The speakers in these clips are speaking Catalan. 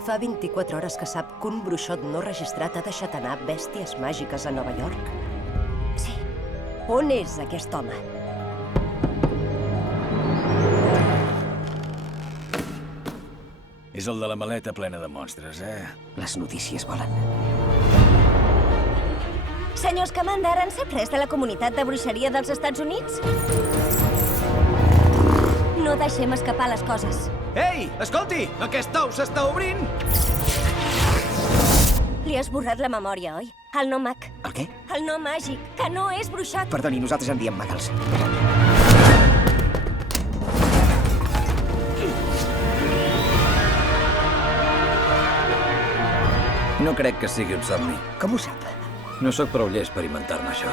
Fa 24 hores que sap que un bruixot no registrat ha deixat anar bèsties màgiques a Nova York. Sí. On és aquest home? És el de la maleta plena de monstres, eh? Les notícies volen. Senyor Scamander, en sap res de la comunitat de bruixeria dels Estats Units? No deixem escapar les coses. Ei, escolti! Aquest ou s'està obrint! Li has esborrat la memòria, oi? El nom mag. El què? El nom màgic, que no és bruixot. Perdoni, nosaltres en diem magals. No crec que sigui un somni. Com ho sap? No sóc prou llest per inventar-me això.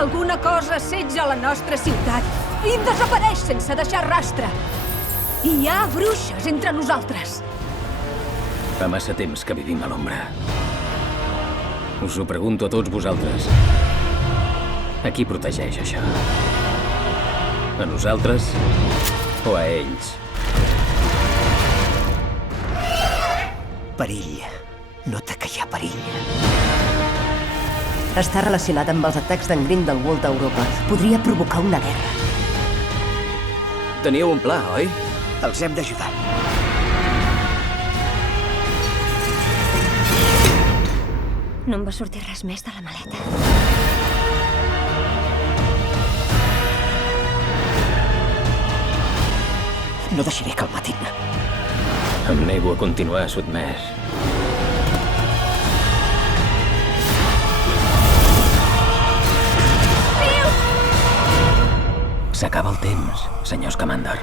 Alguna cosa assetja la nostra ciutat i desapareix sense deixar rastre. I hi ha bruixes entre nosaltres. Fa massa temps que vivim a l'ombra. Us ho pregunto a tots vosaltres. A qui protegeix això? A nosaltres o a ells? Perill. Nota que hi ha perill. Està relacionat amb els atacs d'en Grindelwald a Europa. Podria provocar una guerra. Teniu un pla, oi? Els hem d'ajudar. No em va sortir res més de la maleta. No deixaré que el matin. Em nego a continuar sotmès. S'acaba el temps, senyor Scamander.